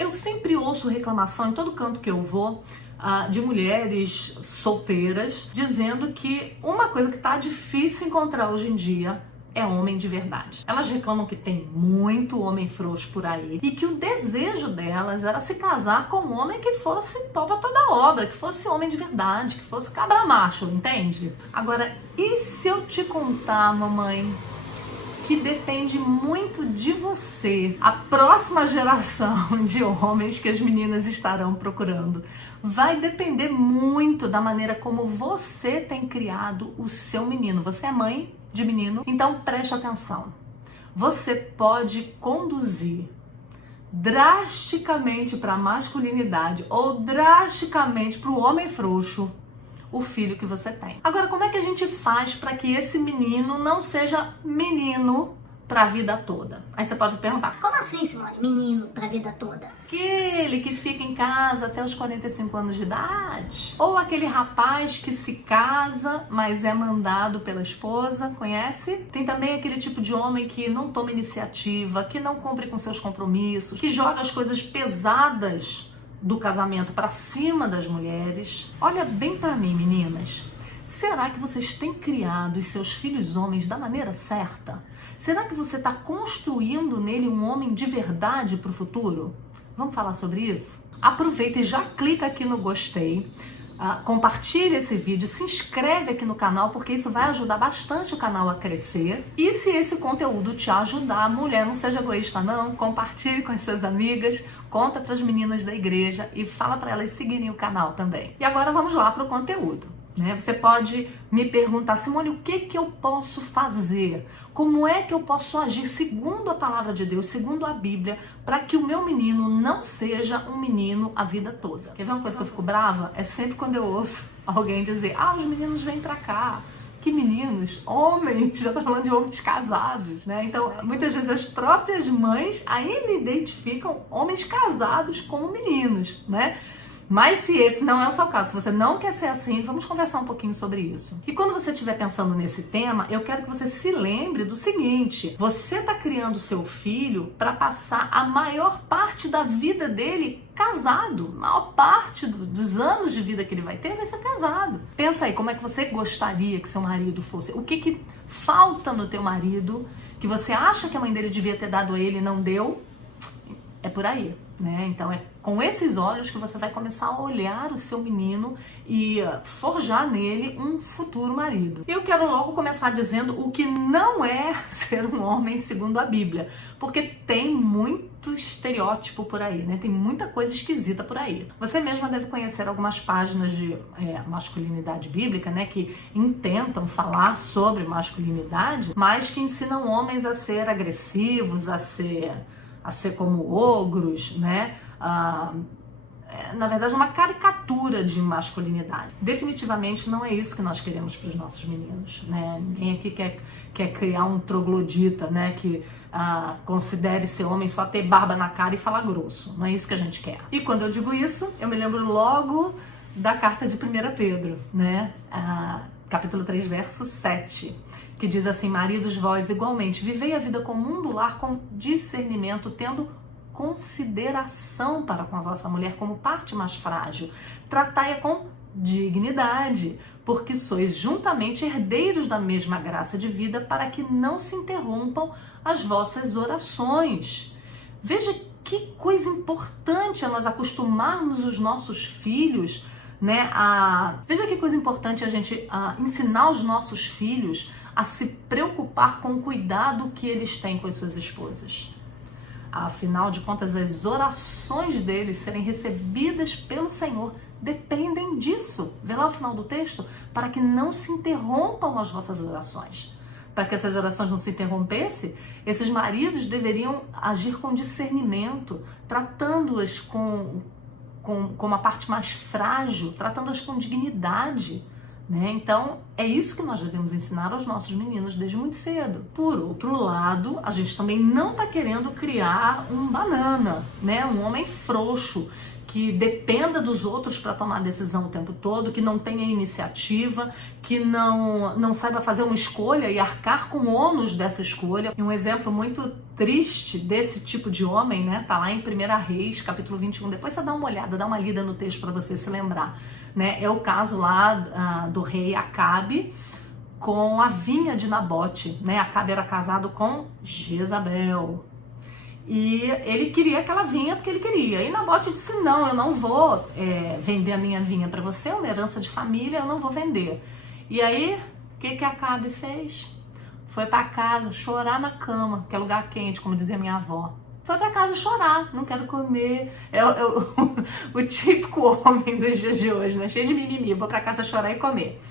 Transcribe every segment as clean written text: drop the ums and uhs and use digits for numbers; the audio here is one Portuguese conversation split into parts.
Eu sempre ouço reclamação em todo canto que eu vou de mulheres solteiras dizendo que uma coisa que tá difícil encontrar hoje em dia é homem de verdade. Elas reclamam que tem muito homem frouxo por aí e que o desejo delas era se casar com um homem que fosse pau pra toda obra, que fosse homem de verdade, que fosse cabra macho, entende? Agora, e se eu te contar, mamãe, que depende muito de você, a próxima geração de homens que as meninas estarão procurando vai depender muito da maneira como você tem criado o seu menino. Você é mãe de menino, então preste atenção. Você pode conduzir drasticamente para a masculinidade ou drasticamente para o homem frouxo o filho que você tem. Agora, como é que a gente faz para que esse menino não seja menino para a vida toda? Aí você pode perguntar: como assim, Simone? Menino pra vida toda? Aquele que fica em casa até os 45 anos de idade? Ou aquele rapaz que se casa, mas é mandado pela esposa, conhece? Tem também aquele tipo de homem que não toma iniciativa, que não cumpre com seus compromissos, que joga as coisas pesadas do casamento para cima das mulheres. Olha bem para mim, meninas. Será que vocês têm criado os seus filhos homens da maneira certa? Será que você está construindo nele um homem de verdade para o futuro? Vamos falar sobre isso? Aproveita e já clica aqui no gostei, compartilha esse vídeo, se inscreve aqui no canal, porque isso vai ajudar bastante o canal a crescer. E se esse conteúdo te ajudar, mulher, não seja egoísta não, compartilhe com as suas amigas, conta para as meninas da igreja e fala para elas seguirem o canal também. E agora vamos lá para o conteúdo. Você pode me perguntar: Simone, o que eu posso fazer? Como é que eu posso agir segundo a palavra de Deus, segundo a Bíblia, para que o meu menino não seja um menino a vida toda? Quer ver uma coisa que eu fico brava? É sempre quando eu ouço alguém dizer: os meninos vêm pra cá. Que meninos? Homens! Já tô falando de homens casados, né? Então, muitas vezes as próprias mães ainda identificam homens casados como meninos, né? Mas se esse não é o seu caso, se você não quer ser assim, vamos conversar um pouquinho sobre isso. E quando você estiver pensando nesse tema, eu quero que você se lembre do seguinte: você está criando seu filho para passar a maior parte da vida dele casado. A maior parte dos anos de vida que ele vai ter vai ser casado. Pensa aí, como é que você gostaria que seu marido fosse? O que falta no teu marido que você acha que a mãe dele devia ter dado a ele e não deu? É por aí, né? Então é com esses olhos que você vai começar a olhar o seu menino e forjar nele um futuro marido. Eu quero logo começar dizendo o que não é ser um homem segundo a Bíblia, porque tem muito estereótipo por aí, né? Tem muita coisa esquisita por aí. Você mesma deve conhecer algumas páginas de masculinidade bíblica, né? Que intentam falar sobre masculinidade, mas que ensinam homens a ser agressivos, a ser como ogros, né? Na verdade, uma caricatura de masculinidade. Definitivamente não é isso que nós queremos para os nossos meninos, né? Ninguém aqui quer criar um troglodita, né? Que considere ser homem só ter barba na cara e falar grosso. Não é isso que a gente quer. E quando eu digo isso, eu me lembro logo da carta de 1 Pedro, né? Capítulo 3, verso 7, que diz assim: maridos, vós igualmente vivei a vida comum do lar com discernimento, tendo consideração para com a vossa mulher como parte mais frágil. Tratai-a com dignidade, porque sois juntamente herdeiros da mesma graça de vida, para que não se interrompam as vossas orações. Veja que coisa importante é nós acostumarmos os nossos filhos, né? Veja que coisa importante a gente ensinar os nossos filhos a se preocupar com o cuidado que eles têm com as suas esposas. Afinal de contas, as orações deles serem recebidas pelo Senhor dependem disso. Vê lá o final do texto: para que não se interrompam as vossas orações. Para que essas orações não se interrompessem, esses maridos deveriam agir com discernimento, tratando-as com a parte mais frágil, tratando-as com dignidade, né? Então, é isso que nós devemos ensinar aos nossos meninos desde muito cedo. Por outro lado, a gente também não está querendo criar um banana, né? Um homem frouxo, que dependa dos outros para tomar decisão o tempo todo, que não tenha iniciativa, que não saiba fazer uma escolha e arcar com o ônus dessa escolha. E um exemplo muito triste desse tipo de homem, né, tá lá em 1 Reis, capítulo 21. Depois você dá uma olhada, dá uma lida no texto para você se lembrar, né? É o caso lá do rei Acabe com a vinha de Nabote, né? Acabe era casado com Jezabel. E ele queria aquela vinha porque ele queria. E Nabote disse, não, eu não vou vender a minha vinha para você, é uma herança de família, eu não vou vender. E aí, o que Acabe fez? Foi para casa chorar na cama, que é lugar quente, como dizia minha avó. Foi para casa chorar, não quero comer. É o típico homem dos dias de hoje, né? Cheio de mimimi, vou para casa chorar e comer.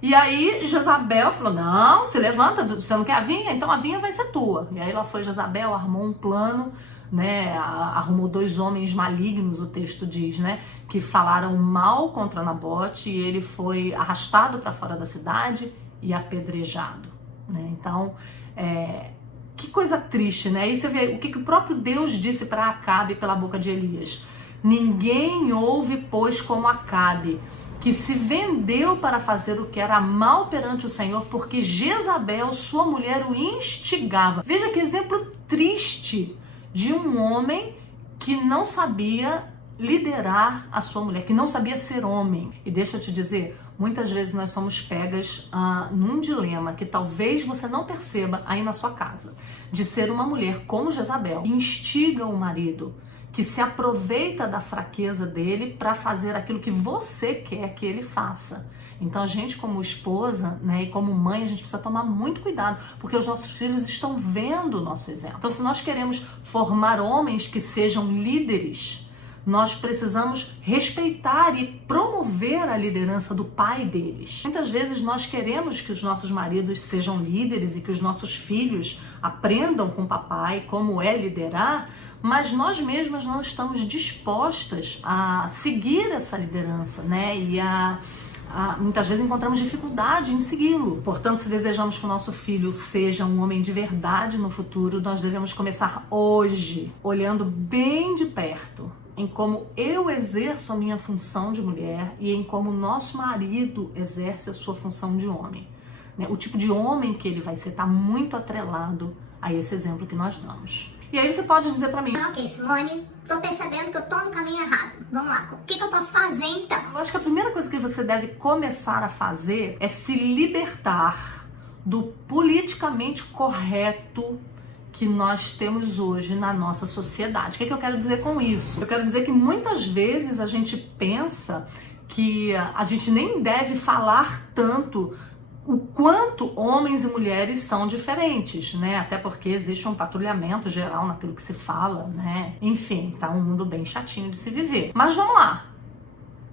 E aí Jezabel falou, não, se levanta, você não quer a vinha? Então a vinha vai ser tua. E aí lá foi Jezabel, armou um plano, né? Arrumou 2 homens malignos, o texto diz, né? Que falaram mal contra Nabote e ele foi arrastado para fora da cidade e apedrejado, né? Então, que coisa triste, né? E você vê o que o próprio Deus disse para Acabe pela boca de Elias. Ninguém houve, pois, como Acabe, que se vendeu para fazer o que era mal perante o Senhor, porque Jezabel, sua mulher, o instigava. Veja que exemplo triste de um homem que não sabia liderar a sua mulher, que não sabia ser homem. E deixa eu te dizer, muitas vezes nós somos pegas num dilema que talvez você não perceba aí na sua casa, de ser uma mulher como Jezabel, que instiga o marido, que se aproveita da fraqueza dele para fazer aquilo que você quer que ele faça. Então a gente como esposa, né, e como mãe, a gente precisa tomar muito cuidado, porque os nossos filhos estão vendo o nosso exemplo. Então se nós queremos formar homens que sejam líderes, nós precisamos respeitar e promover a liderança do pai deles. Muitas vezes nós queremos que os nossos maridos sejam líderes e que os nossos filhos aprendam com o papai como é liderar, mas nós mesmas não estamos dispostas a seguir essa liderança, né? E muitas vezes encontramos dificuldade em segui-lo. Portanto, se desejamos que o nosso filho seja um homem de verdade no futuro, nós devemos começar hoje, olhando bem de perto em como eu exerço a minha função de mulher e em como o nosso marido exerce a sua função de homem. O tipo de homem que ele vai ser está muito atrelado a esse exemplo que nós damos. E aí você pode dizer pra mim, ok, Simone, tô percebendo que eu tô no caminho errado. Vamos lá, o que eu posso fazer então? Eu acho que a primeira coisa que você deve começar a fazer é se libertar do politicamente correto que nós temos hoje na nossa sociedade. O que eu quero dizer com isso? Eu quero dizer que muitas vezes a gente pensa que a gente nem deve falar tanto o quanto homens e mulheres são diferentes, né? Até porque existe um patrulhamento geral naquilo que se fala, né? Enfim, tá um mundo bem chatinho de se viver. Mas vamos lá.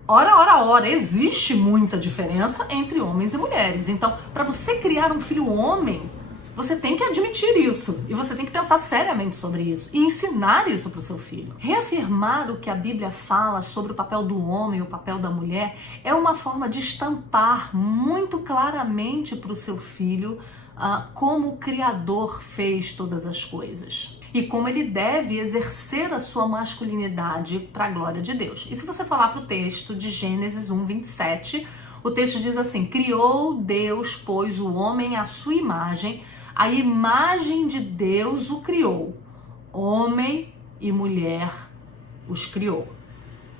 Ora, existe muita diferença entre homens e mulheres. Então, para você criar um filho homem, você tem que admitir isso e você tem que pensar seriamente sobre isso e ensinar isso para o seu filho. Reafirmar o que a Bíblia fala sobre o papel do homem e o papel da mulher é uma forma de estampar muito claramente para o seu filho como o Criador fez todas as coisas e como ele deve exercer a sua masculinidade para a glória de Deus. E se você falar para o texto de Gênesis 1:27, o texto diz assim: criou Deus, pois, o homem à sua imagem, a imagem de Deus o criou, homem e mulher os criou.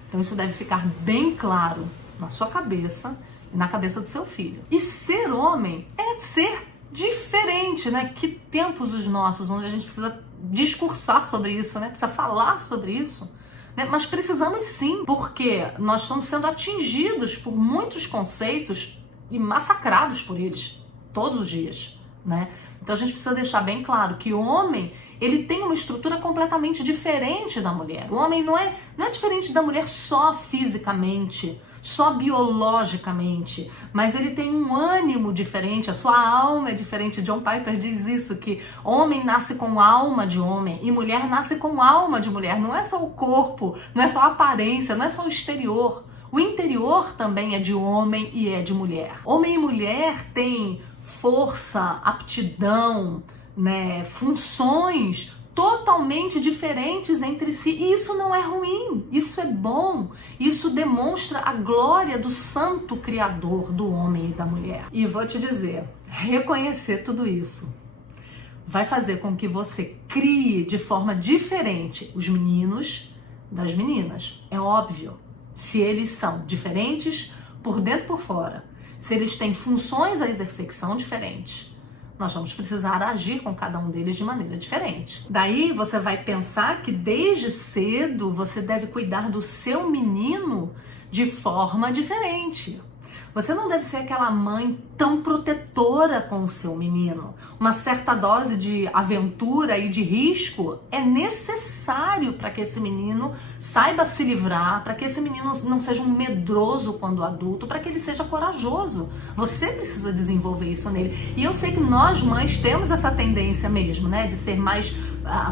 Então isso deve ficar bem claro na sua cabeça e na cabeça do seu filho. E ser homem é ser diferente, né? Que tempos os nossos, onde a gente precisa discursar sobre isso, né? Precisa falar sobre isso, né? Mas precisamos sim, porque nós estamos sendo atingidos por muitos conceitos e massacrados por eles todos os dias, né? Então a gente precisa deixar bem claro que o homem, ele tem uma estrutura completamente diferente da mulher. O homem não é diferente da mulher só fisicamente, só biologicamente, mas ele tem um ânimo diferente, a sua alma é diferente. John Piper diz isso, que homem nasce com alma de homem e mulher nasce com alma de mulher. Não é só o corpo, não é só a aparência, não é só o exterior. O interior também é de homem e é de mulher. Homem e mulher têm força, aptidão, né, funções totalmente diferentes entre si. E isso não é ruim, isso é bom. Isso demonstra a glória do santo Criador do homem e da mulher. E vou te dizer, reconhecer tudo isso vai fazer com que você crie de forma diferente os meninos das meninas. É óbvio. Se eles são diferentes por dentro e por fora, se eles têm funções a exercer que são diferentes, nós vamos precisar agir com cada um deles de maneira diferente. Daí você vai pensar que desde cedo você deve cuidar do seu menino de forma diferente. Você não deve ser aquela mãe tão protetora com o seu menino. Uma certa dose de aventura e de risco é necessário para que esse menino saiba se livrar, para que esse menino não seja um medroso quando adulto, para que ele seja corajoso. Você precisa desenvolver isso nele. E eu sei que nós mães temos essa tendência mesmo, né, de ser mais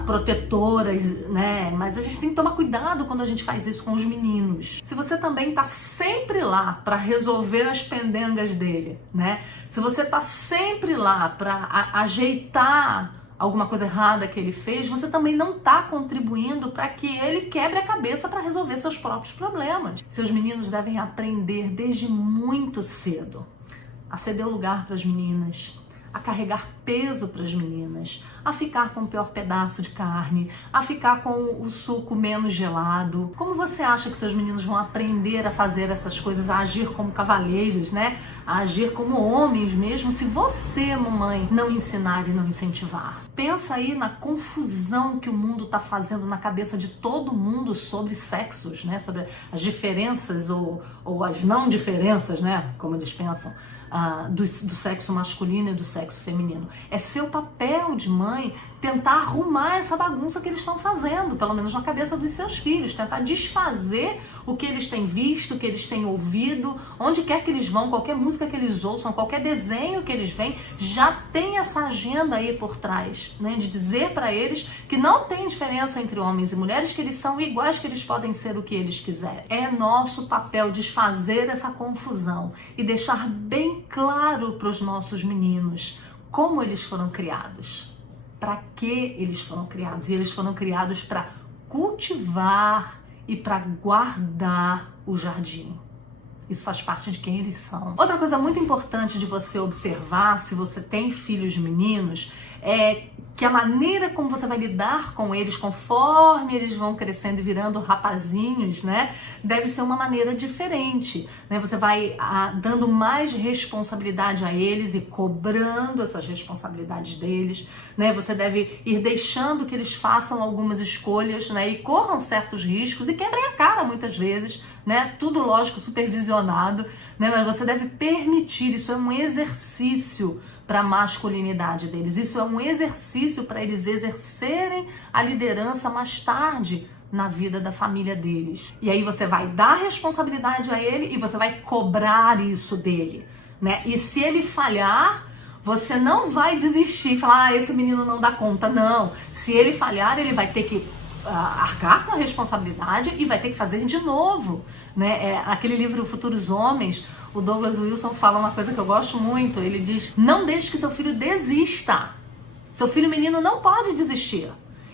protetoras, né? Mas a gente tem que tomar cuidado quando a gente faz isso com os meninos. Se você também tá sempre lá para resolver as pendengas dele, né? Se você tá sempre lá para ajeitar alguma coisa errada que ele fez, você também não tá contribuindo para que ele quebre a cabeça para resolver seus próprios problemas. Seus meninos devem aprender desde muito cedo a ceder o lugar para as meninas, a carregar peso para as meninas, a ficar com o pior pedaço de carne, a ficar com o suco menos gelado. Como você acha que seus meninos vão aprender a fazer essas coisas, a agir como cavalheiros, né? A agir como homens mesmo, se você, mamãe, não ensinar e não incentivar? Pensa aí na confusão que o mundo está fazendo na cabeça de todo mundo sobre sexos, né? Sobre as diferenças ou as não diferenças, né? Como eles pensam. Do sexo masculino e do sexo feminino. É seu papel de mãe tentar arrumar essa bagunça que eles estão fazendo, pelo menos na cabeça dos seus filhos, tentar desfazer o que eles têm visto, o que eles têm ouvido, onde quer que eles vão, qualquer música que eles ouçam, qualquer desenho que eles veem, já tem essa agenda aí por trás, né, de dizer para eles que não tem diferença entre homens e mulheres, que eles são iguais, que eles podem ser o que eles quiserem. É nosso papel desfazer essa confusão e deixar bem claro para os nossos meninos como eles foram criados, para que eles foram criados. E eles foram criados para cultivar e para guardar o jardim. Isso faz parte de quem eles são. Outra coisa muito importante de você observar, se você tem filhos meninos, é que a maneira como você vai lidar com eles conforme eles vão crescendo e virando rapazinhos, né, deve ser uma maneira diferente, né? Você vai dando mais responsabilidade a eles e cobrando essas responsabilidades deles, né? Você deve ir deixando que eles façam algumas escolhas, né, e corram certos riscos e quebrem a cara muitas vezes, né? Tudo, lógico, supervisionado, né? Mas você deve permitir, isso é um exercício para a masculinidade deles. Isso é um exercício para eles exercerem a liderança mais tarde na vida da família deles. E aí você vai dar responsabilidade a ele e você vai cobrar isso dele, né? E se ele falhar, você não vai desistir e falar, esse menino não dá conta, não. Se ele falhar, ele vai ter que arcar com a responsabilidade e vai ter que fazer de novo, né? Aquele livro Futuros Homens, o Douglas Wilson fala uma coisa que eu gosto muito. Ele diz, não deixe que seu filho desista. Seu filho menino não pode desistir.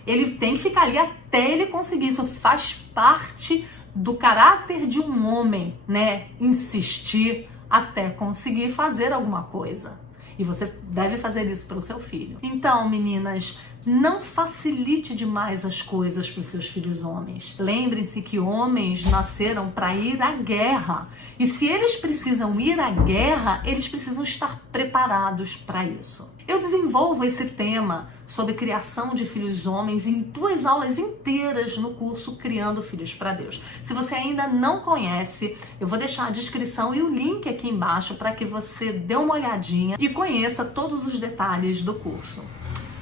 Ele tem que ficar ali até ele conseguir. Isso faz parte do caráter de um homem, né? Insistir até conseguir fazer alguma coisa. E você deve fazer isso pelo seu filho. Então, meninas, não facilite demais as coisas para os seus filhos homens. Lembrem-se que homens nasceram para ir à guerra. E se eles precisam ir à guerra, eles precisam estar preparados para isso. Eu desenvolvo esse tema sobre criação de filhos homens em 2 aulas inteiras no curso Criando Filhos para Deus. Se você ainda não conhece, eu vou deixar a descrição e o link aqui embaixo para que você dê uma olhadinha e conheça todos os detalhes do curso.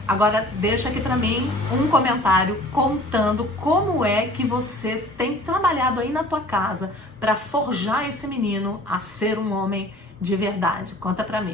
Agora deixa aqui para mim um comentário contando como é que você tem trabalhado aí na tua casa para forjar esse menino a ser um homem de verdade. Conta para mim.